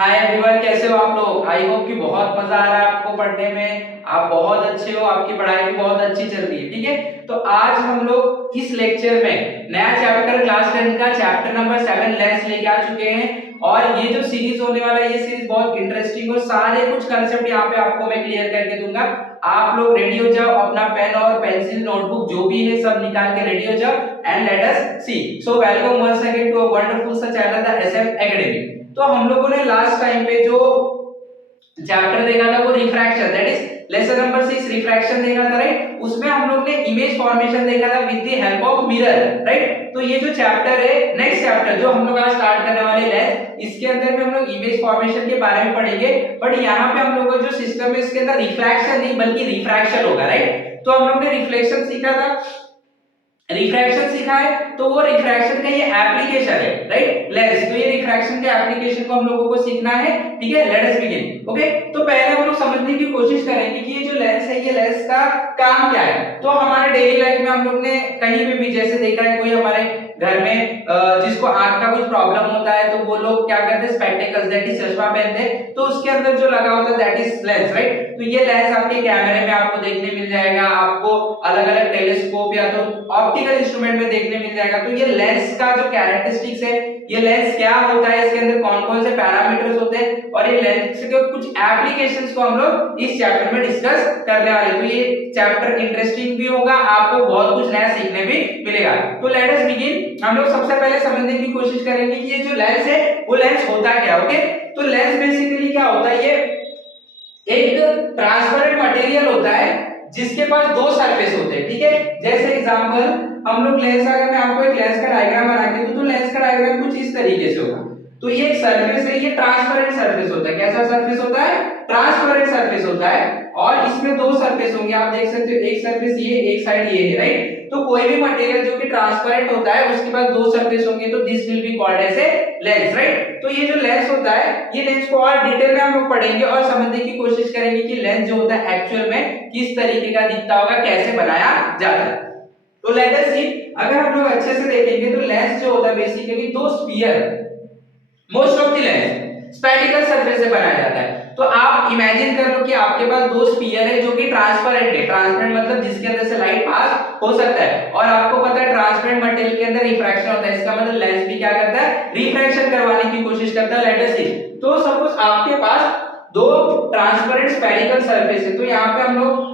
Hi everyone, कैसे हो आप लोग। आई होप कि बहुत मजा आ रहा है आपको पढ़ने में, आप बहुत अच्छे हो, आपकी पढ़ाई भी बहुत अच्छी चल रही है। ठीक है, तो आज हम लोग इस लेक्चर में नया चैप्टर क्लास 10 का चैप्टर नंबर 7 लेंस लेके आ चुके हैं। और ये जो सीरीज होने वाला है, ये सीरीज बहुत इंटरेस्टिंग और सारे कुछ कंसेप्ट यहाँ पे आपको मैं क्लियर करके दूंगा। आप लोग रेडी हो जाओ, अपना पेन और पेंसिल नोटबुक जो भी है सब निकाल के रेडी हो जाओ and let us see. So welcome once again to a wonderful सा चैनल द एसएम एकेडमी। तो हम लोगों ने लास्ट टाइम पे जो चैप्टर देखा था वो refraction, that is lesson number 6 refraction देखा था, राइट। उसमें हम लोग ने इमेज फॉर्मेशन देखा था with the help of mirror, right. तो ये जो चैप्टर है, नेक्स्ट चैप्टर जो हम लोग आज स्टार्ट करने वाले हैं, इसके अंदर में हम लोग इमेज फॉर्मेशन के बारे में पढ़ेंगे। बट यहाँ पे हम लोगों का जो सिस्टम है, इसके अंदर रिफ्रैक्शन नहीं बल्कि रिफ्रैक्शन होगा, राइट। तो हम लोग ने रिफ्लेक्शन सीखा था, रिफ्रैक्शन सीखा है, तो वो रिफ्रैक्शन का ये एप्लीकेशन है, राइट, लेंस। तो ये रिफ्रैक्शन के एप्लीकेशन को हम लोगों को सीखना है। ठीक है, लेट अस बिगिन। ओके, तो पहले हम लोग समझने की कोशिश करेंगे कि ये जो लेंस है, ये लेंस का काम क्या है। तो हमारे डेली लाइफ में हम लोग ने कहीं पे भी जैसे देखा है, कोई हमारे घर में जिसको आंख का कुछ प्रॉब्लम होता है, तो वो लोग क्या करते हैं, स्पेक्टेकल्स दैट इज चश्मा पहनते हैं। तो उसके अंदर जो लगा होता है दैट इज लेंस, राइट। तो ये लेंस आपके कैमरे में आपको देखने मिल जाएगा, आपको अलग अलग टेलीस्कोप या तो ऑप्टिकल इंस्ट्रूमेंट में देखने मिल जाएगा। तो ये लेंस का जो कैरेक्टरिस्टिक्स है, ये लेंस क्या होता है, इसके अंदर कौन कौन से पैरामीटर्स होते हैं, और ये लेंस के कुछ एप्लीकेशंस को हम लोग इस चैप्टर में डिस्कस करने वाले। तो ये चैप्टर इंटरेस्टिंग भी होगा, आपको बहुत कुछ नया सीखने भी मिलेगा। तो लेट अस बिगिन। हम लोग सबसे पहले समझने की कोशिश करेंगे कि ये जो लेंस है वो लेंस होता क्या है। ओके, तो लेंस बेसिकली क्या होता है, ये एक ट्रांसपेरेंट मटेरियल होता है जिसके पास दो सरफेस होते हैं। ठीक है, जैसे एग्जांपल हम लोग लेंस, अगर मैं आपको एक लेंस का डायग्राम बना के दूं तो लेंस का डायग्राम कुछ इस तरीके से होगा। तो ये एक सरफेस है, ये ट्रांसपेरेंट सरफेस होता है। कैसा सरफेस होता है, ट्रांसपेरेंट सरफेस होता है। और इसमें दो सरफेस होंगे, आप देख सकते हो, एक सरफेस ये, एक साइड ये है, राइट। तो कोई भी मटेरियल जो कि ट्रांसपेरेंट होता है उसके पास दो सरफेस होंगे, तो this will be called as a lens, right. तो ये जो लेंस होता है, ये लेंस को और डिटेल में हम लोग पढ़ेंगे और समझने की कोशिश करेंगे कि लेंस जो होता है एक्चुअल में किस तरीके का दिखता होगा, कैसे बनाया जाता है। तो लेट अस सी, अगर हम लोग अच्छे से देखेंगे तो लेंस जो होता है बेसिकली दो sphere, most of the lens spherical surface से बनाया जाता है। तो आप इमेजिन कर लो कि आपके पास दो स्फीयर है जो कि ट्रांसपेरेंट है। ट्रांसपेरेंट मतलब जिसके अंदर से लाइट पास हो सकता है, और आपको पता है ट्रांसपेरेंट मटेरियल के अंदर रिफ्रैक्शन होता है। इसका मतलब लेंस भी क्या करता है, रिफ्रैक्शन करवाने की कोशिश करता है। लेट अस सी, तो सपोज आपके पास दो ट्रांसपेरेंट स्फेरिकल सरफेस है। तो यहाँ पे हम लोग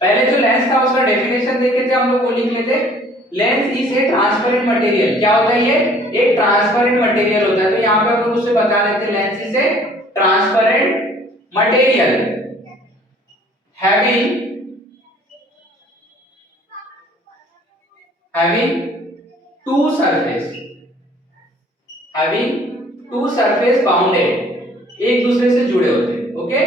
पहले जो लेंस था उसका डेफिनेशन देखे थे, हम लोग वो लिख लेते, lens is a transparent material. क्या होता है, ये एक ट्रांसपेरेंट मटेरियल होता है। तो यहाँ पे हम लोग उससे बता लेते, lens is a transparent material having two surface, having two surface bounded, एक दूसरे से जुड़े होते हैं। Okay,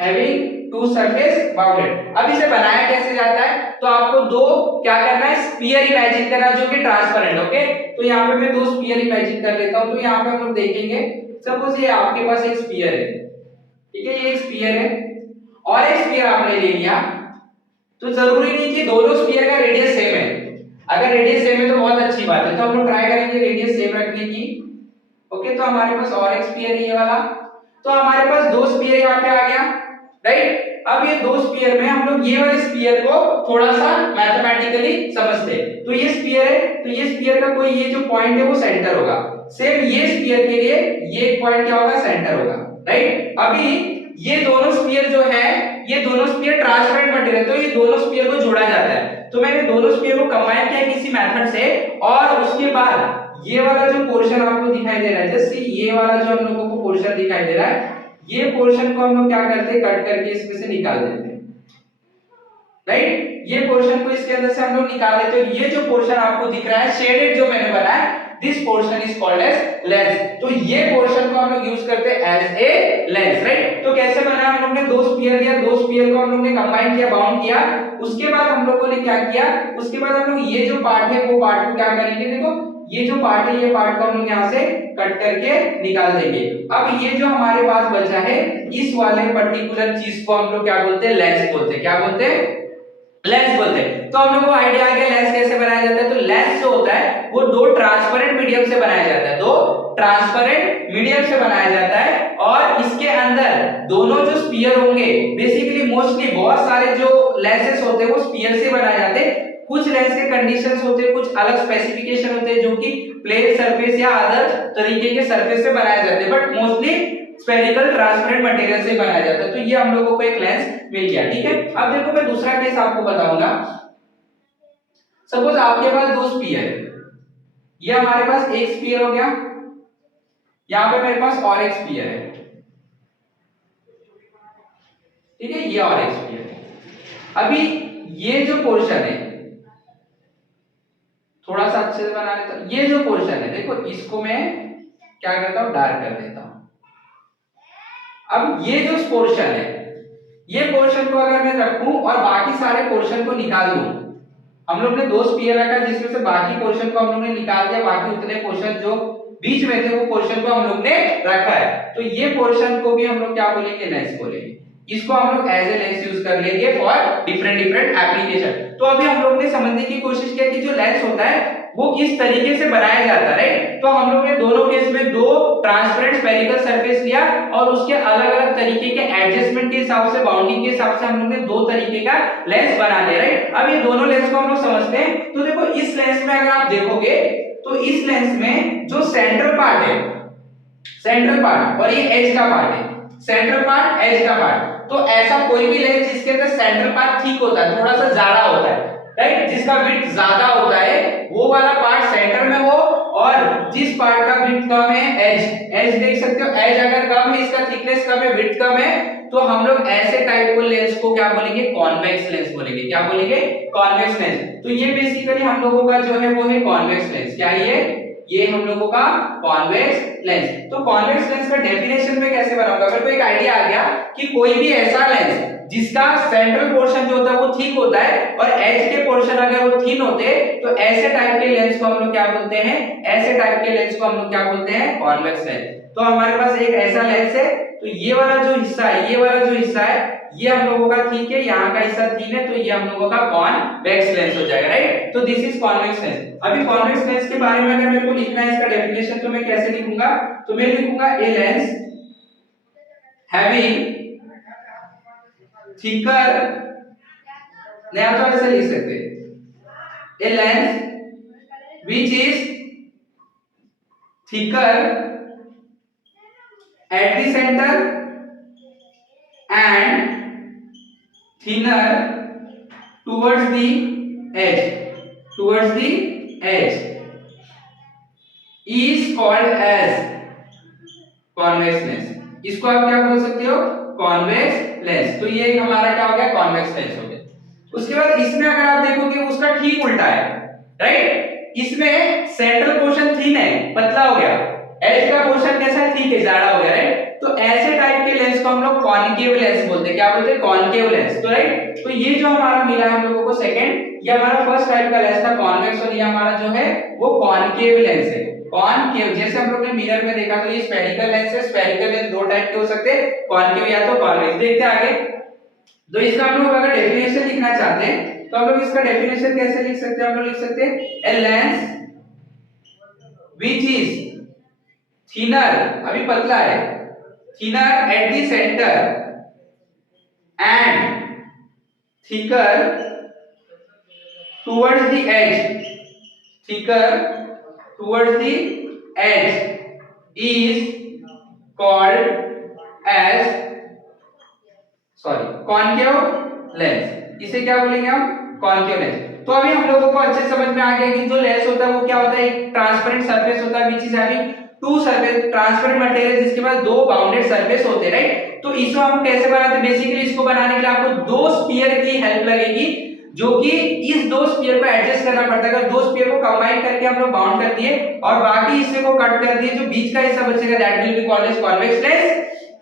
having two surface bounded। अब इसे बनाया कैसे जाता है, तो आपको दो क्या करना है, स्फीयर इमेजिन करना जो कि ट्रांसपेरेंट। ओके, तो यहाँ पे मैं दो स्फीयर इमेजिन कर लेता हूँ। तो यहाँ पे हम लोग देखेंगे, सपोज ये आपके पास एक स्फीयर है, ठीक है, ये एक स्फीयर है और एक स्फीयर आपने ले लिया। तो जरूरी नहीं कि दोनों स्फीयर का रेडियस सेम है। अगर रेडियस सेम है तो बहुत अच्छी बात है, तो हम लोग ट्राई करेंगे रेडियस सेम रखने की। ओके, तो हमारे पास और एक स्फीयर है ये वाला। तो हमारे पास दो स्फीयर यहाँ पे आ गया, राइट। अब ये दो स्फीयर में हम लोग ये वाले स्फीयर को थोड़ा सा मैथमेटिकली समझते हैं। तो ये स्फीयर है, तो ये स्फीयर का कोई ये जो पॉइंट है वो सेंटर होगा। सेम ये स्फीयर के लिए ये पॉइंट क्या होगा, सेंटर होगा, राइट। अभी ये दोनों स्फीयर जो है, ये दोनों स्फीयर ट्रांसपेरेंट मटेरियल, तो ये दोनों स्फीयर को जोड़ा जाता है। तो मैंने दोनों स्फीयर को कंबाइन किया किसी मेथड से, और उसके बाद ये वाला जो पोर्शन आपको दिखाई दे रहा है, जैसे ये वाला जो हम लोगों को पोर्शन दिखाई दे रहा है, ये पोर्शन को हम लोग क्या करते हैं, कट करके इसमें से निकाल देते हैं, राइट। ये पोर्शन को इसके अंदर से हम लोग निकाल देते हैं। ये जो पोर्शन आपको दिख रहा है शेडेड जो मैंने बनाया, this portion is called as lens. तो ये पोर्शन को हम लोग यूज करते हैं एज ए लेंस, राइट। तो कैसे बनाया, हम लोग ने दो स्फीयर लिया, दो स्फीयर को हम लोग ने कंबाइन किया, बाउंड किया। उसके बाद हम लोगों ने क्या किया, उसके बाद हम लोग ये जो पार्ट है वो पार्ट को क्या करेंगे, देखो ये जो पार्ट है, ये पार्ट को हम लोग यहाँ से कट करके निकाल देंगे। अब ये जो हमारे पास बचा है, इस वाले पर्टिकुलर चीज को हम लोग क्या बोलते हैं, लेंस बोलते हैं। क्या बोलते हैं, लेंस बोलते हैं। तो हम लोग को आइडिया आ गया लेंस कैसे बनाया जाता है। तो लेंस जो होता है वो दो ट्रांसपेरेंट मीडियम से बनाया जाता है, दो ट्रांसपेरेंट मीडियम से बनाया जाता है। अंदर दोनों जो स्फीयर होंगे, बेसिकली मोस्टली बहुत सारे जो लेंसेस होते हैं वो स्फीयर से बनाए जाते हैं। कुछ लेंस के कंडीशंस होते हैं, कुछ अलग स्पेसिफिकेशन होते हैं जो कि प्लेन सरफेस या अदर तरीके के सरफेस से बनाए जाते हैं, but mostly spherical transparent material से बनाया जाता है। तो ये हम लोगों को एक लेंस मिल गया, ठीक है। अब देखो मैं दूसरा केस आपको बताऊंगा। सपोज आपके पास दो स्फीयर है, ये हमारे पास एक स्फीयर हो गया, यहां पे मेरे पास और एक स्फीयर है, ठीक है, ये और एक स्फीयर है। अभी ये जो पोर्शन है, थोड़ा सा अच्छे से बना लेता हूं, ये जो पोर्शन है देखो, इसको मैं क्या करता हूं, डार्क कर देता हूं। अब ये जो पोर्शन है, ये पोर्शन को अगर मैं रखूं और बाकी सारे पोर्शन को निकाल दूं, हम लोग ने दो स्फीयर रखा जिसमें से बाकी पोर्शन को हम लोग ने निकाल दिया, बाकी उतने पोर्शन जो बीच में थे वो पोर्शन को हम लोग ने रखा है, तो ये पोर्शन को भी हम लोग क्या बोलेंगे, लेंस बोलेंगे। इसको हम लोग एज ए लेंस यूज कर लेंगे फॉर डिफरेंट डिफरेंट एप्लीकेशन। तो अभी हम लोग ने समझने की कोशिश किया कि जो लेंस होता है वो किस तरीके से बनाया जाता है, राइट। तो हम लोग ने दोनों केस में दो ट्रांसपेरेंट स्फेरिकल सरफेस लिया और उसके अलग अलग तरीके के एडजस्टमेंट के हिसाब से, बाउंडिंग के हिसाब से हम लोग ने दो तरीके का लेंस बना लिया, राइट। अब ये दोनों लेंस को हम लोग समझते हैं। तो देखो इस लेंस में अगर आप देखोगे तो इस लेंस में जो सेंट्रल पार्ट है, सेंट्रल पार्ट और ये एज का पार्ट है, सेंट्रल पार्ट एज का पार्ट, तो ऐसा कोई भी लेंस जिसके अंदर सेंट्रल पार्ट ठीक होता है, थोड़ा सा ज्यादा होता है, राइट, जिसका विड्थ ज्यादा होता है वो वाला पार्ट सेंटर में हो, और जिस पार्ट का विड्थ कम है, एज देख सकते हो, एज अगर कम है, इसका थिकनेस कम है, विड्थ कम है, तो हम लोग ऐसे टाइप को लेंस को क्या बोलेंगे, कॉन्वेक्स लेंस बोलेंगे। क्या बोलेंगे, कॉन्वेक्स लेंस। तो ये बेसिकली हम लोगों का जो है वो है कॉन्वेक्स लेंस। क्या ये हम लोगों का कॉन्वेक्स लेंस। तो कॉन्वेक्स लेंस का डेफिनेशन में कैसे बनाऊंगा, अगर कोई एक आइडिया आ गया कि कोई भी ऐसा लेंस जिसका सेंट्रल पोर्शन जो होता है वो ठीक होता है और एज के पोर्शन अगर वो थिन होते हैं, तो ऐसे टाइप के लेंस को हम लोग क्या बोलते हैं, ऐसे टाइप के लेंस को हम लोग क्या बोलते हैं, कॉन्वेक्स लेंस। तो हमारे पास एक ऐसा लेंस है, तो ये वाला जो हिस्सा है, ये वाला जो हिस्सा है, ये हम लोगों का ठीक है, यहाँ का हिस्सा थिन है, तो ये हम लोगों का कॉन्वेक्स लेंस हो जाएगा, राइट। तो दिस इज कॉन्वेक्स लेंस। अभी कॉन्वेक्स लेंस के बारे में अगर मेरे को लिखना है इसका डेफिनेशन, तो मैं कैसे लिखूंगा, तो मैं लिखूंगा ए लेंस हैविंग थिकर, नहीं आप तो ऐसे लिख सकते, a lens which is thicker at the center and thinner towards the edge is called as convex lens। इसको आप क्या बोल सकते हो, कॉन्वेक्स लेंस। तो ये हमारा क्या हो गया, कॉन्वेक्स लेंस हो गया। उसके बाद इसमें अगर आप देखोगे उसका ठीक उल्टा है, राइट। इसमें सेंट्रल पोर्शन थिन है, पतला हो गया, एज का पोर्शन कैसा है, ठीक है, ज्यादा हो गया, राइट। तो ऐसे टाइप के लेंस को हम लोग कॉनकेव लेंस बोलते हैं। क्या बोलते हैं, कॉनकेव लेंस। तो राइट, तो ये जो हमारा मिला है हम लोगों को सेकंड, ये हमारा फर्स्ट टाइप का लेंस था कॉन्वेक्स, और ये हमारा जो है वो कॉनकेव लेंस है। कॉनकेव, जैसे हम लोग ने मिरर में देखा, तो ये स्फेरिकल लेंस है। स्फेरिकल लेंस दो टाइप के हो सकते हैं, कॉनकेव या तो कॉन्वेक्स। देखते हैं आगे। तो इसका हम लोग अगर डेफिनेशन लिखना चाहते हैं, तो हम लोग इसका डेफिनेशन कैसे लिख सकते हैं, हम लोग लिख सकते हैं a lens which is thinner, अभी पतला है, thinner at the center and thicker towards the edge, thicker towards the edge is called as concave lens। इसे क्या बोलेंगे हम, concave lens। तो अभी हम लोगों को अच्छे समझ में आ गया कि जो लेंस होता है वो क्या होता है, एक ट्रांसपेरेंट सरफेस होता है, which is having two surface, transparent material जिसके पास दो बाउंडेड सरफेस होते हैं, राइट। तो इसको हम कैसे बनाते हैं, बेसिकली इसको बनाने के लिए आपको दो स्फीयर की हेल्प लगेगी, जो कि इस दो स्फीयर को एडजस्ट करना पड़ता है। अगर दो स्फीयर को कंबाइन करके हम लोग बाउंड कर दिए और बाकी हिस्से को कट कर दिए, जो बीच का हिस्सा बचेगा that will be called as convex lens.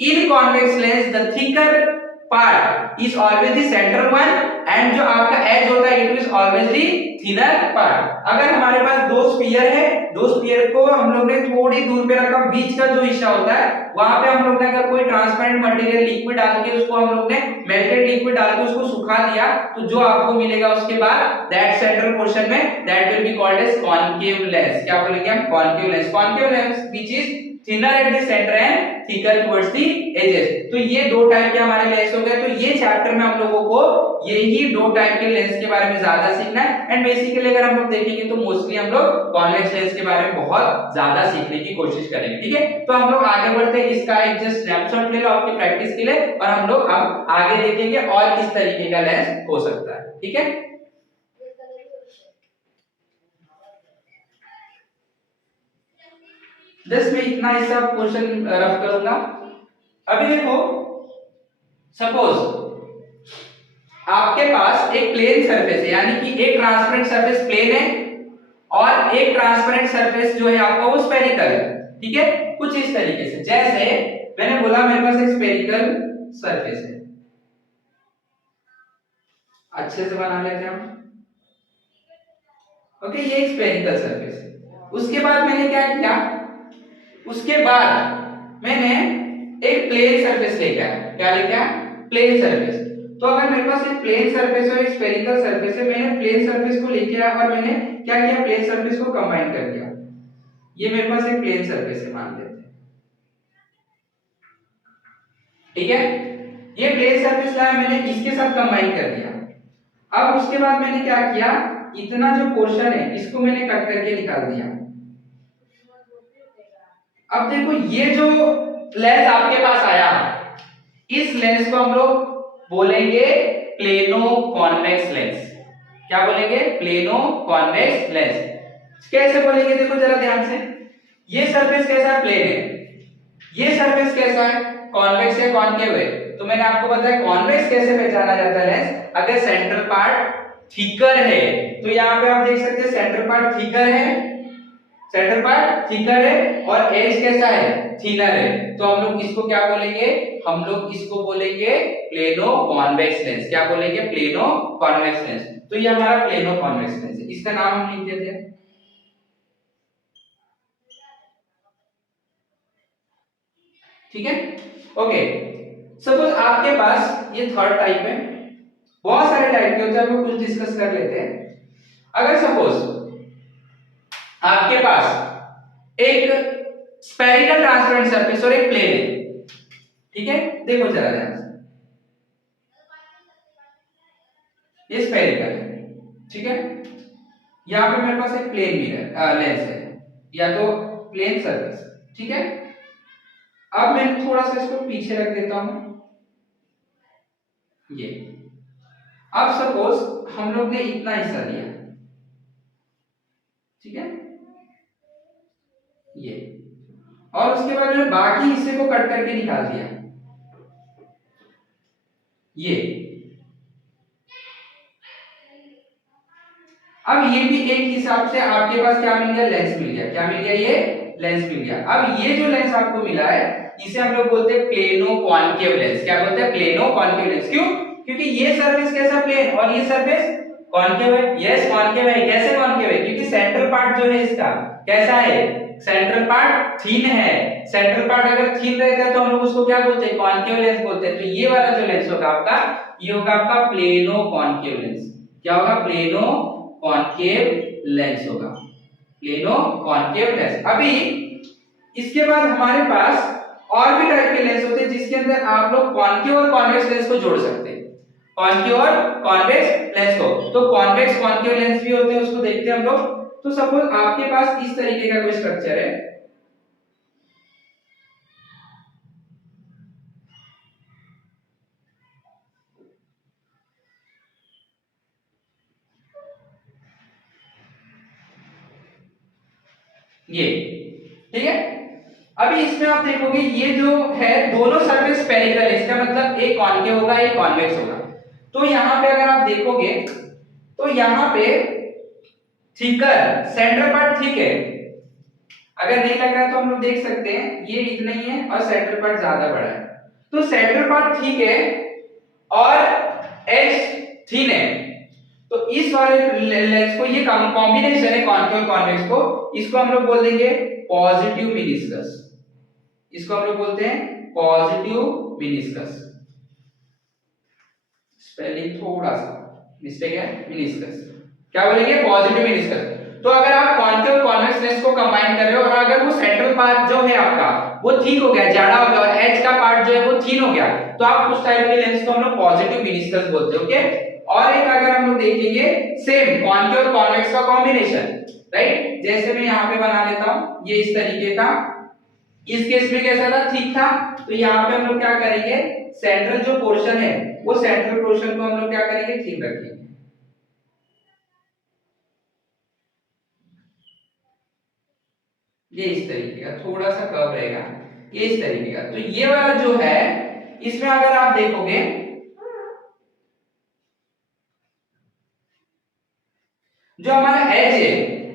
In convex lens the thicker part is always the central one and जो आपका एज होता है it is always the thinner part. अगर हमारे पास दो स्फीयर है, दो स्फीयर को हम लोग ने थोड़ी दूर पे रखा, बीच का जो हिस्सा होता है वहां पे हम लोग ने अगर कोई ट्रांसपेरेंट मटेरियल लिक्विड डाल के उसको हम लोग ने मेल्टेड लिक्विड डाल के उसको सुखा दिया, तो जो आपको मिलेगा उसके बाद दैट सेंट्रल पोर्शन में that will be called as concave lens. क्या बोलेंगे हम, concave lens. Concave lens which is thinner at the centre and thicker towards the edges. तो ये दो टाइप के हमारे लेंस हो गए। तो ये चैप्टर में हम लोगों को यही दो टाइप के लेंस के बारे में ज्यादा सीखना है। एंड बेसिकली अगर हम लोग देखेंगे तो मोस्टली हम लोग कॉन्वेक्स लेंस के बारे में बहुत ज्यादा सीखने की कोशिश करेंगे, ठीक है। तो हम लोग आगे बढ़ते हैं, इसका एक जस्ट स्नैपशॉट ले लो आपकी प्रैक्टिस के लिए, और हम लोग अब आगे देखेंगे और किस तरीके का लेंस हो सकता है, ठीक है। जस्ट मैं इतना हिस्सा क्वेश्चन रफ करूंगा। अभी देखो, सपोज आपके पास एक प्लेन सरफेस है, यानी कि एक ट्रांसपेरेंट सरफेस प्लेन है और एक ट्रांसपेरेंट सरफेस जो है आपका वो स्फेरिकल है, ठीक है। कुछ इस तरीके से, जैसे मैंने बोला मेरे पास एक स्फेरिकल सरफेस है, अच्छे से बना लेते हैं हम। ओके, ये एक स्फेरिकल सरफेस है। उसके बाद मैंने क्या किया, उसके बाद मैंने एक प्लेन सरफेस लेके आया। क्या लेके आया? Plane surface. तो अगर मेरे पास एक प्लेन सरफेस और एक स्फेरिकल सरफेस है, मैंने प्लेन सरफेस को लेके आया और मैंने क्या किया, प्लेन सरफेस को कंबाइन कर दिया। ये मेरे पास एक प्लेन सरफेस है मान लेते हैं, ठीक है। ये प्लेन सरफेस लाया मैंने, इसके साथ कंबाइन कर दिया। अब उसके बाद मैंने क्या किया, इतना जो पोर्शन है इसको मैंने कट करके निकाल दिया। अब देखो ये जो लेंस आपके पास आया, इस लेंस को हम लोग बोलेंगे प्लेनो कॉन्वेक्स लेंस। क्या बोलेंगे? Plano convex lens. कैसे बोलेंगे देखो जरा ध्यान से, ये सरफेस कैसा है? प्लेन है। ये सरफेस कैसा है? कॉन्वेक्स है, कॉनकेव है। तो मैंने आपको बताया कॉन्वेक्स कैसे पहचाना जाता है लेंस, अगर सेंट्रल पार्ट थिकर है। तो यहाँ पे आप देख सकते हैं सेंट्रल पार्ट थिकर है, सेंटर पार्ट थिकर है और एज कैसा है? थिनर है। तो हम लोग इसको क्या बोलेंगे? हम लोग इसको बोलेंगे प्लेनो कॉन्वेक्स लेंस। क्या बोलेंगे? Plano convex lens. तो ये हमारा प्लेनो कॉन्वेक्स लेंस है, इसका नाम हम लिख देते हैं, ठीक है। ओके, सपोज आपके पास ये थर्ड टाइप है, बहुत सारे टाइप के होते हैं, हम लोग कुछ डिस्कस कर लेते हैं। अगर सपोज आपके पास एक स्फेरिकल ट्रांसपेरेंट सरफेस और एक प्लेन है, ठीक है। देखो जरा ध्यान से, ये स्फेरिकल है, ठीक है। यहाँ पे मेरे पास एक प्लेन मिरर लेंस है, या तो प्लेन सरफेस, ठीक है। अब मैं थोड़ा सा इसको पीछे रख देता हूं, ये। अब सपोज हम लोग ने इतना हिस्सा लिया, ठीक है, ये, और उसके बाद मैंने बाकी हिस्से को कट करके निकाल दिया, ये। अब ये भी एक हिसाब से आपके पास क्या मिल गया? लेंस मिल गया। क्या मिल गया? ये लेंस मिल गया। अब ये जो लेंस आपको मिला है, इसे हम लोग बोलते हैं प्लेनो कॉनकेव लेंस। क्या बोलते हैं? Plano concave lens. क्यों? क्योंकि ये सरफेस कैसा? प्लेन, और ये सरफेस कॉनकेव है। यस, कॉनकेव है। कैसे कॉनकेव है? क्योंकि सेंट्रल पार्ट जो है इसका कैसा है? सेंट्रल पार्ट थिन है। सेंट्रल पार्ट अगर थिन रहता है तो हम लोग उसको क्या बोलते हैं? कॉनकेव लेंस बोलते हैं। तो ये वाला जो लेंस होगा आपका, ये होगा आपका प्लेनो कॉनकेव लेंस। क्या होगा? प्लेनो कॉनकेव लेंस होगा, प्लेनो कॉनकेव लेंस। अभी इसके बाद हमारे पास और भी टाइप के लेंस होते हैं जिसके अंदर आप लोग कॉनकेव और कॉन्वेक्स लेंस को जोड़ सकते हैं, कॉनकेव और कॉन्वेक्स लेंस को। तो कॉन्वेक्स कॉनकेव लेंस भी होते हैं, उसको देखते हैं हम लोग। तो सपोज आपके पास इस तरीके का कोई स्ट्रक्चर है, ये, ठीक है। अभी इसमें आप देखोगे ये जो है दोनों सरफेस स्फेरिकल है, इसका मतलब एक कॉनकेव होगा एक कॉन्वेक्स होगा। तो यहां पे अगर आप देखोगे तो यहां पे थिकर, सेंटर पार्ट ठीक है। अगर नहीं लग रहा है तो हम लोग देख सकते हैं ये इतना ही है और सेंटर पार्ट ज्यादा बड़ा है। तो सेंटर पार्ट ठीक है और एज थिन है। तो इस वाले लेंस को, ये कॉम्बिनेशन है कॉनकेव और कॉन्वेक्स को, इसको हम लोग बोल देंगे पॉजिटिव मेनिस्कस। इसको हम लोग बोलते हैं पॉजिटिव मेनिस्कस। स्पेलिंग थोड़ा सा मिस्टेक है, मेनिस्कस। क्या बोलेंगे? Positive meniscus. तो अगर आप कॉन्केव और कॉन्वेक्स लेंस को कंबाइन कर रहे हो और अगर वो सेंट्रल पार्ट जो है आपका वो थिक हो गया, जाड़ा हो गया और एज का पार्ट जो है वो थिन हो गया, तो आप उस टाइप के लेंस को हम लोग पॉजिटिव मेनिस्कस बोलते हैं। ओके, और एक अगर हम लोग देखेंगे सेम कॉन्केव और कॉन्वेक्स का कॉम्बिनेशन, राइट, जैसे मैं यहाँ पे बना लेता हूँ ये इस तरीके का, इस केस में कैसा था, ठीक था, तो यहाँ पे हम लोग क्या करेंगे, सेंट्रल जो पोर्शन है वो सेंट्रल पोर्शन को हम लोग क्या करेंगे, ठीक रखेंगे, ये इस तरीके का थोड़ा सा कर्व रहेगा, ये इस तरीके का। तो ये वाला जो है इसमें अगर आप देखोगे जो हमारा एज है,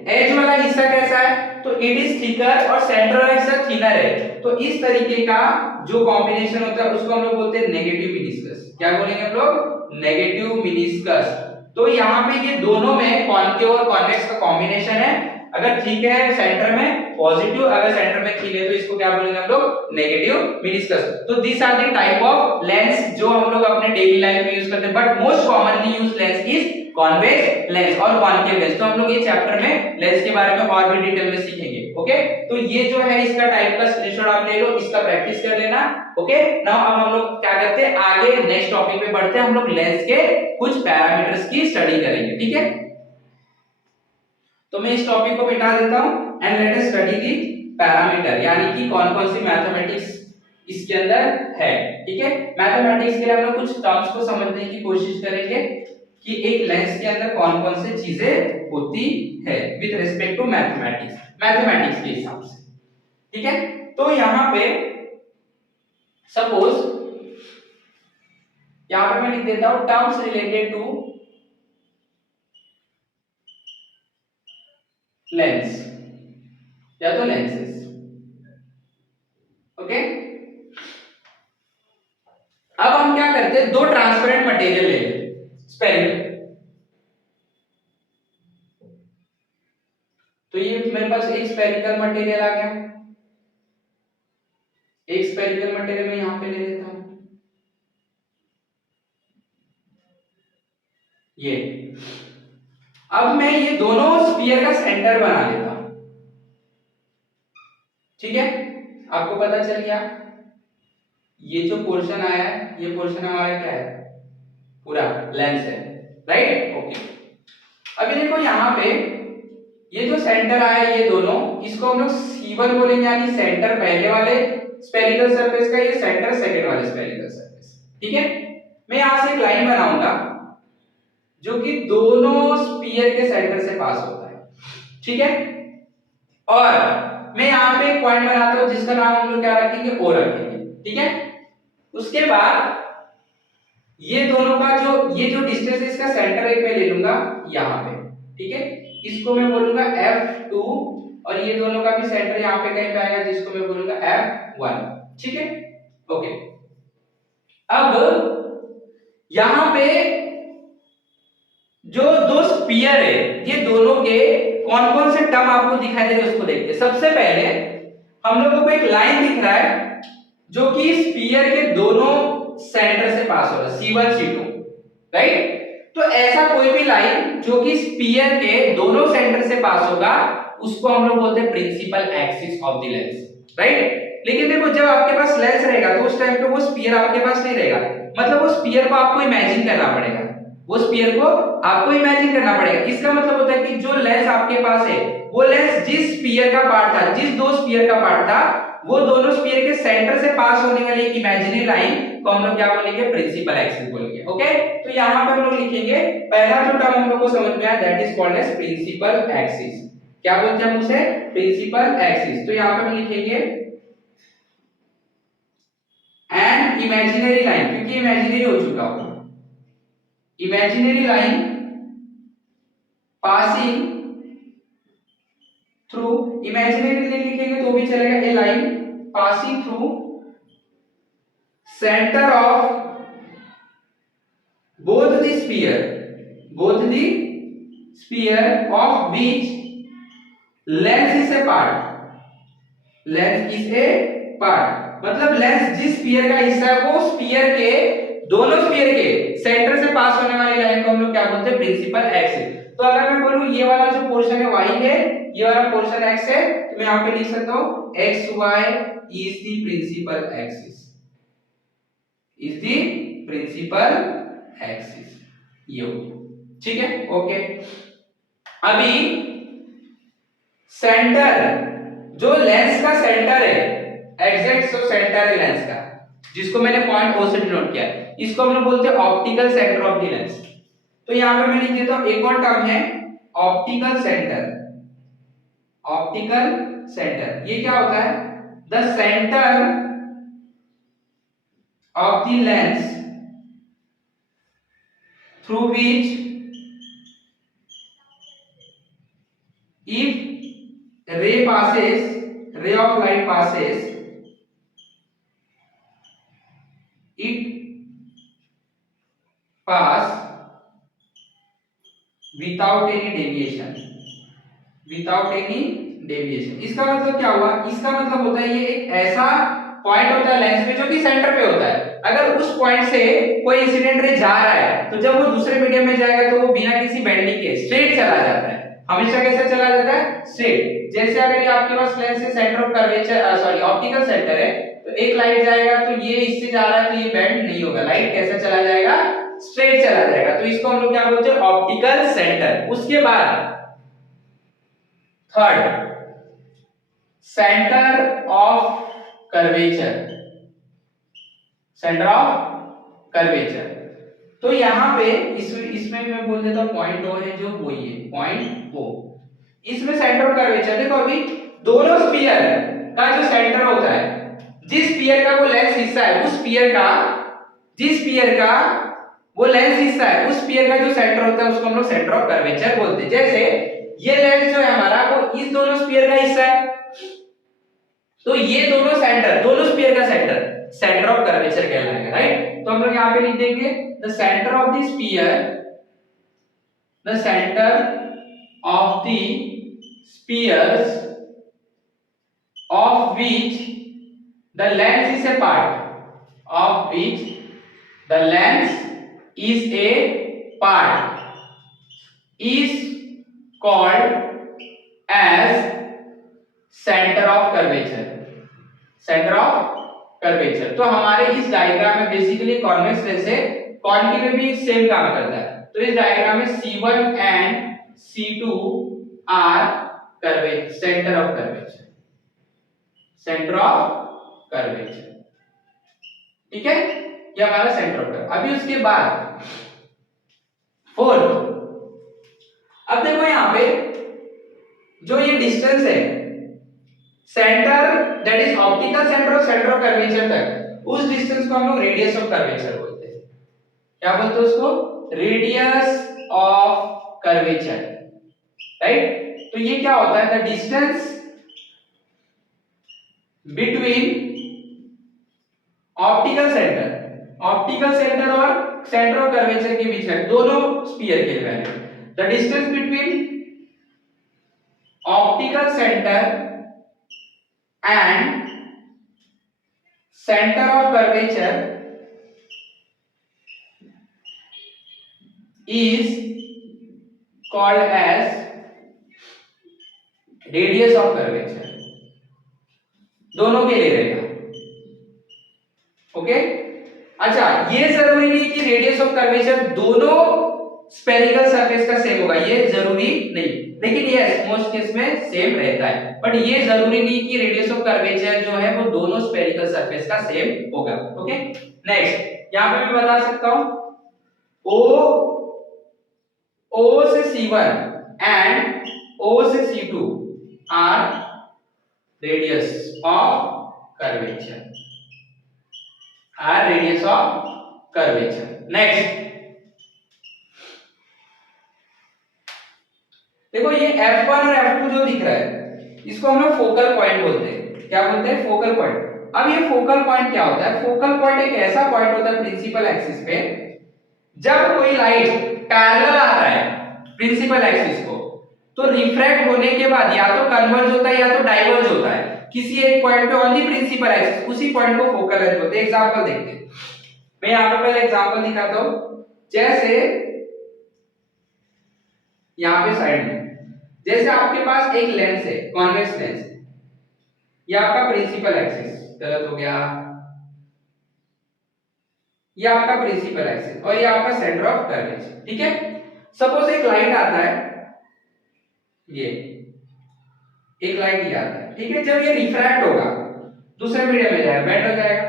एज वाला हिस्सा कैसा है, तो इट इज थिकर और सेंटर वाला हिस्सा थिनर है। तो इस तरीके का जो कॉम्बिनेशन होता है उसको हम लोग बोलते हैं नेगेटिव मेनिस्कस। क्या बोलेंगे हम लोग, नेगेटिव मेनिस्कस। तो यहाँ पे ये दोनों में कॉन्केव और कॉन्वेक्स का कॉम्बिनेशन है, अगर ठीक है सेंटर में पॉजिटिव, अगर सेंटर में ठीक है तो इसको क्या बोलेंगे हम लोग, नेगेटिव मेनिस्कस। तो this are the type of lens जो हम लोग अपने डेली लाइफ में यूज करते हैं, but most commonly used lens is convex lens और कॉन्केव लेंस। तो हम लोग ये चैप्टर में लेंस के बारे में और भी डिटेल में सीखेंगे। ओके, तो ये जो है इसका टाइप का स्क्रीनशॉट आप ले लो, इसका प्रैक्टिस कर लेना। ओके, नाउ अब हम लोग क्या करते हैं, आगे नेक्स्ट टॉपिक पे बढ़ते हैं, हम लोग लेंस के कुछ पैरामीटर्स की स्टडी करेंगे। ठीक है, तो मैं इस टॉपिक को मिटा देता हूं and let us study the parameter, यानी कि कौन कौन सी मैथमेटिक्स इसके अंदर है। ठीक है, मैथमेटिक्स के लिए हम लोग कुछ टर्म्स को समझने की कोशिश करेंगे कि एक लेंस के अंदर कौन कौन से चीजें होती है with respect to mathematics, mathematics के हिसाब से। ठीक है, तो यहां पे सपोज यहां पे मैं लिख देता हूं टर्म्स रिलेटेड टू लेंस या तो लेंसेस। ओके, अब हम क्या करते हैं, दो ट्रांसपेरेंट मटेरियल ले लेते, स्फेरिकल। तो ये मेरे पास एक स्फेरिकल मटेरियल आ गया, एक स्फेरिकल मटेरियल मैं यहां पे ले लेता हूं, ये। अब मैं ये दोनों स्फीयर का सेंटर बना लेता हूं। ठीक है, आपको पता चल गया, ये जो पोर्शन आया है ये पोर्शन हमारा क्या है, पूरा लेंस है, राइट। ओके, अभी देखो यहां पे ये जो सेंटर आया है ये दोनों, इसको हम लोग C1 बोलेंगे, यानी सेंटर पहले वाले स्फेरिकल सरफेस का, ये सेंटर सेकंड वाले स्फेरिकल सरफेस। ठीक है, मैं यहां से एक लाइन बनाऊंगा जो कि दोनों स्फीयर के सेंटर से पास होता है। ठीक है, और मैं यहां पे एक पॉइंट बनाता हूं जिसका नाम हम लोग क्या रखेंगे, O रखेंगे। ठीक है, उसके बाद ये दोनों का जो ये जो डिस्टेंस है इसका सेंटर एक मैं ले लूंगा यहां पे। ठीक है, इसको मैं बोलूंगा F2 और ये दोनों का भी सेंटर यहां पे कहीं पे आएगा जिसको मैं बोलूंगा F1। ठीक है, ओके, अब यहां पे जो दो स्फीयर है ये दोनों के कौन कौन से टर्म आपको दिखाई दे रहे हैं उसको देखते हैं। सबसे पहले हम लोगों को एक लाइन दिख रहा है जो कि स्फीयर के दोनों सेंटर से पास हो रहा है, C1 C2, राइट। तो ऐसा कोई भी लाइन जो कि स्फीयर के दोनों सेंटर से पास होगा उसको हम लोग बोलते हैं principal axis of the lens, right. लेकिन देखो जब आपके पास लेंस रहेगा तो उस टाइम पे वो स्फीयर आपके पास नहीं रहेगा, मतलब वो स्फीयर को आपको इमेजिन करना पड़ेगा, वो स्फीयर को आपको इमेजिन करना पड़ेगा। इसका मतलब होता है कि जो लेंस आपके पास है वो लेंस जिस स्फीयर का पार्ट था, जिस दो स्फीयर का पार्ट था, वो दोनों स्फीयर के सेंटर से पास होने वाली एक इमेजिनरी लाइन को हम लोग क्या बोलेंगे, प्रिंसिपल एक्सिस बोलेंगे। ओके, तो यहां पे हम लोग लिखेंगे पहला जो टर्म हम लोग को समझ में आया that is called as principal axis. क्या बोलते हैं हम उसे, प्रिंसिपल एक्सिस। तो यहां पे हम लिखेंगे एन इमेजिनरी लाइन, क्योंकि इमेजिनरी हो चुका हो, imaginary line passing through, imaginary line लिखेंगे तो भी चलेगा, a line passing through centre of both the sphere of which length is a part, length is a part, मतलब लेंस जिस स्फीयर का हिस्सा है वो स्फीयर के दोनों स्फीयर के सेंटर से पास होने वाली लाइन को हम लोग क्या बोलते हैं, प्रिंसिपल एक्सिस। तो अगर मैं बोलूं ये वाला जो पोर्शन है y है, ये वाला पोर्शन x है, तो मैं यहाँ पे लिख सकता हूँ x y is the principal axis, is the principal axis, ये हो, ठीक है, ओके। अभी सेंटर, जो लेंस का सेंटर है, एग्जैक्ट जो सेंटर है लेंस का, जिसको मैंने पॉइंट ओ से डिनोट किया, इसको हम लोग बोलते हैं optical centre of the lens. तो यहां पे मैं लिख देता हूं, एक और टर्म है ऑप्टिकल सेंटर। ऑप्टिकल सेंटर ये क्या होता है? The centre of the lens through which if ray of light passes, it pass without any deviation, without any deviation। इसका मतलब क्या हुआ? इसका मतलब होता है ये एक ऐसा पॉइंट होता है लेंस में जो कि सेंटर पे होता है। अगर उस पॉइंट से कोई इंसिडेंट रे जा रहा है तो जब वो दूसरे मीडियम में जाएगा तो वो बिना किसी बेंडिंग के स्ट्रेट चला जाता है। हमेशा कैसे चला जाता है? स्ट्रेट। जैसे अगर ये आपके पास लेंस से centre of curvature sorry optical centre है, तो एक लाइट जाएगा तो ये इससे जा रहा है तो ये बेंड नहीं होगा, लाइट कैसे चला जाएगा? स्ट्रेट चला जाएगा। तो इसको हम लोग क्या बोलते हैं? Optical centre. उसके बाद third, centre of curvature, centre of curvature. तो यहां पे इसमें मैं बोल देता हूं पॉइंट ओ है जो वो ये पॉइंट ओ, इसमें सेंटर ऑफ कर्वेचर देखो। अभी दोनों स्फीयर का जो सेंटर होता है, जिस स्फीयर का वो लेंस हिस्सा है, उस स्फीयर का जिस स्फीयर का वो लेंस हिस्सा है, उस स्फीयर का जो सेंटर होता है उसको हम लोग सेंटर ऑफ कर्वेचर बोलते हैं। जैसे ये लेंस जो है हमारा वो इस दोनों स्फीयर का हिस्सा है, तो ये दोनों सेंटर, दोनों स्फीयर का सेंटर सेंटर ऑफ कर्वेचर कहलाएगा, राइट। तो हम लोग यहां पे लिख देंगे the centre of the sphere, the centre of the spheres of which the lens is a part, of which the lens is a part, is called as center of curvature, center of curvature। तो हमारे इस diagram में basically convex lens है, concave में भी same काम करता है। तो इस डायग्राम में C1 and C2 are curvature, centre of curvature, centre of curvature, ठीक है, ये हमारा सेंटर ऑफ कर्वेचर। अभी उसके बाद फोर्थ, अब देखो यहां पे जो ये डिस्टेंस है centre that is optical centre और सेंटर ऑफ कर्वेचर तक, उस डिस्टेंस को हम लोग रेडियस ऑफ कर्वेचर बोलते हैं। क्या बोलते हैं उसको? Radius of curvature, right. तो ये क्या होता है? The distance between optical centre और सेंटर ऑफ कर्वेचर के बीच में, दोनों स्फीयर के value, the distance between optical centre and centre of curvature is called as radius of curvature. दोनों के लिए रहेगा, ओके। अच्छा, ये जरूरी नहीं कि रेडियस ऑफ कर्वेचर दोनों स्फेरिकल सरफेस का सेम होगा, ये जरूरी नहीं, लेकिन यस मोस्ट केस में सेम रहता है। बट ये जरूरी नहीं कि रेडियस ऑफ कर्वेचर जो है वो दोनों स्फेरिकल सरफेस का सेम होगा, ओके। नेक्स्ट यहां पे मैं बता सकता हूं O से C1 एंड O से C2 R radius of curvature, R radius of curvature. Next देखो ये F1 और F2 जो दिख रहा है इसको हम लोग फोकल पॉइंट बोलते हैं। क्या बोलते हैं? Focal point. अब ये फोकल पॉइंट क्या होता है? फोकल पॉइंट एक ऐसा पॉइंट होता है प्रिंसिपल एक्सिस पे, जब कोई लाइट पैरेलल आता है प्रिंसिपल एक्सिस को, तो रिफ्रैक्ट होने के बाद या तो कन्वर्ज होता है या तो डाइवर्ज होता है किसी एक पॉइंट पे ऑन दी प्रिंसिपल एक्सिस, उसी पॉइंट को फोकल लेंथ बोलते हैं। एग्जांपल देखते हैं, मैं यहां पे पहले एग्जांपल दिखाता हूं। जैसे यहाँ पे साइड में। जैसे आपके पास एक लेंस है, कॉन्वेक्स लेंस, ये आपका प्रिंसिपल एक्सिस, गलत हो गया, ये आपका प्रिंसिपल एक्सिस और ये आपका सेंटर ऑफ कर्वेचर, ठीक है। सपोज एक लाइट आता है, ये एक लाइट ये आता है, ठीक है। जब ये रिफ्रैक्ट होगा दूसरे मीडियम में जाएगा, बेंड हो जाएगा,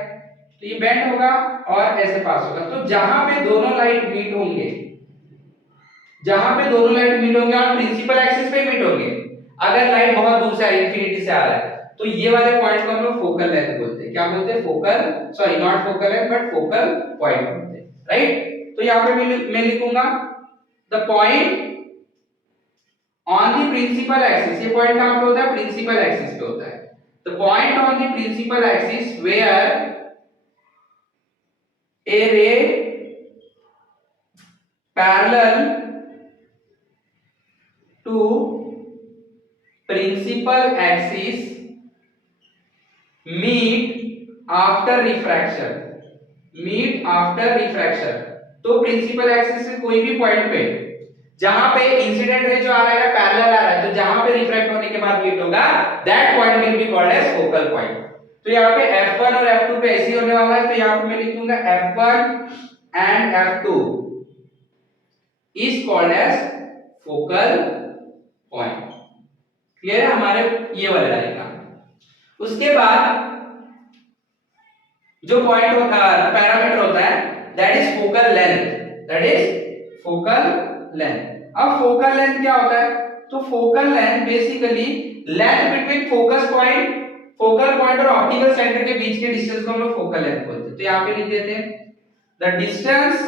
तो ये बेंड होगा और ऐसे पास होगा। तो जहां पे दोनों लाइट मीट होंगे, जहां पे दोनों लाइट मीट होंगे और प्रिंसिपल एक्सिस पे मीट होंगे, अगर लाइट बहुत दूर से आ रही है, इंफिनिटी से आ रहा है, तो ये वाले पॉइंट को हम लोग फोकल लेंथ बोलते हैं। क्या बोलते हैं? Focal, sorry not focal length but focal point बोलते हैं, राइट। तो यहां पे मैं लिखूंगा the point on the principal axis. ये पॉइंट कहां पे होता है? प्रिंसिपल एक्सिस पे होता है। The point on the principal axis where a ray parallel to principal axis meet after refraction, meet after refraction। तो प्रिंसिपल एक्सिस से कोई भी पॉइंट पे जहां पे इंसिडेंट रे जो आ रहा है पैरेलल आ रहा है, तो जहां पे रिफ्रैक्ट होने के बाद मीट होगा, that point will be called as focal point. तो यहाँ पे F1 और F2 पे ऐसे होने वाला है, तो यहाँ पे मैं लिख दूंगा F1 and F2 is called as focal point। Clear है हमारे ये वाला डायग्राम। उसके बाद जो पॉइंट होता है, पैरामीटर होता है, that is focal length, that is focal length. अब फोकल लेंथ क्या होता है? तो focal length basically length between focus point, focal point और ऑप्टिकल सेंटर के बीच के डिस्टेंस को हम लोग फोकल लेंथ बोलते हैं। तो यहां पे लिख देते हैं the distance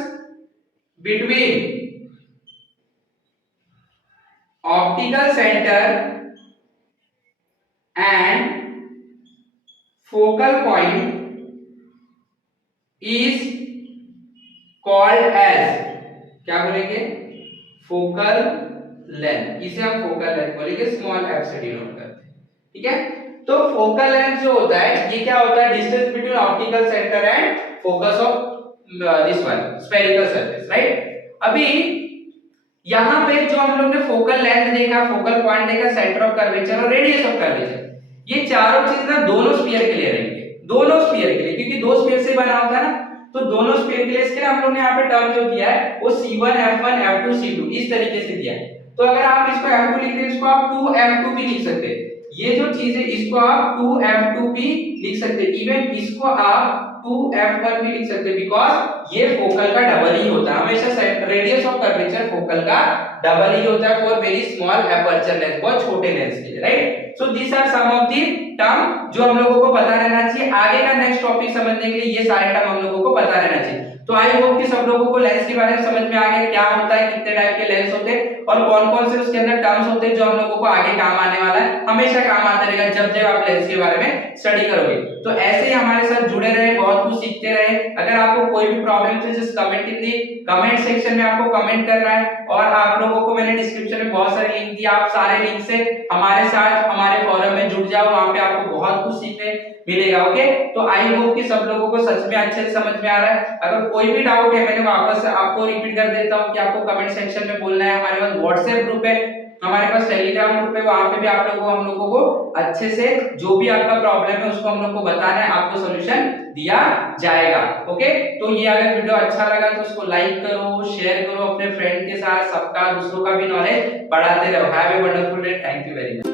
between optical centre and focal point is called as, क्या बोलेंगे? Focal length. इसे हम फोकल लेंथ बोलेंगे, स्मॉल एफ से डिनोट करते हैं, ठीक है। तो फोकल लेंथ जो होता है, ये क्या होता है? Distance between optical centre and focus of this one spherical surface, right. अभी यहां पे जो हम लोग ने फोकल लेंथ देखा, फोकल पॉइंट देखा, सेंटर ऑफ कर्वेचर और रेडियस ऑफ कर्वेचर, ये चारों चीज ना दोनों स्फीयर के लिए रहेंगे, दोनों स्फीयर के लिए, क्योंकि दो स्फीयर से बना होता है ना, तो दोनों स्फीयर के लिए इसके लिए हम लोग ने यहाँ पे टर्म जो दिया है वो C1 F1 F2 C2 इस तरीके से दिया है। तो अगर आप इसको F2 लिख रहे हैं, इसको आप 2F2 भी लिख सकते हैं। ये जो चीज है इसको आप 2F2 भी लिख सकते हैं, इवन इसको आप 2F1 भी लिख सकते हैं, बिकॉज ये फोकल का डबल ही होता है। हमेशा रेडियस ऑफ कर्वेचर फोकल का डबल ही होता है for very small aperture lens, बहुत छोटे लेंस के लिए, right. So this are some of the term जो हम लोगों को पता रहना चाहिए। आगे का नेक्स्ट टॉपिक समझने के लिए ये सारे टर्म हम लोगों को पता रहना चाहिए। तो आई होप कि सब लोगों को लेंस के बारे में समझ में आ गया, क्या होता है, कितने टाइप के लेंस होते हैं और कौन-कौन से उसके अंदर टर्म्स होते हैं जो हम लोगों को आगे काम आने वाला है, हमेशा काम आता रहेगा जब जब आप लेंस के बारे में स्टडी करोगे। तो ऐसे ही हमारे साथ जुड़े रहे, बहुत कुछ सीखते रहे। अगर आपको कोई भी प्रॉब्लम है just comment in the comment section में आपको कमेंट करना है, और आप लोगों को मैंने डिस्क्रिप्शन में बहुत सारे लिंक दिए, आप सारे लिंक से हमारे साथ हमारे फोरम में जुड़ जाओ, वहां पे आपको बहुत कुछ सीखने मिलेगा। ओके, तो आई होप कि सब लोगों को सच में अच्छे से समझ में आ रहा है। अगर कोई भी डाउट है, मैंने वापस से आपको रिपीट कर देता हूं कि आपको कमेंट सेक्शन में बोलना है। हमारे पास व्हाट्सएप ग्रुप है, हमारे पास टेलीग्राम ग्रुप है, वहां पे भी आप लोगों को हम लोगों को अच्छे से जो भी आपका प्रॉब्लम है उसको हम लोग को बताना है, आपको सॉल्यूशन दिया जाएगा। ओके, तो ये अगर वीडियो अच्छा लगा तो उसको लाइक करो, शेयर करो अपने फ्रेंड के साथ, सबका दूसरों का भी नॉलेज बढ़ाते रहो। Have a wonderful day, thank you very much.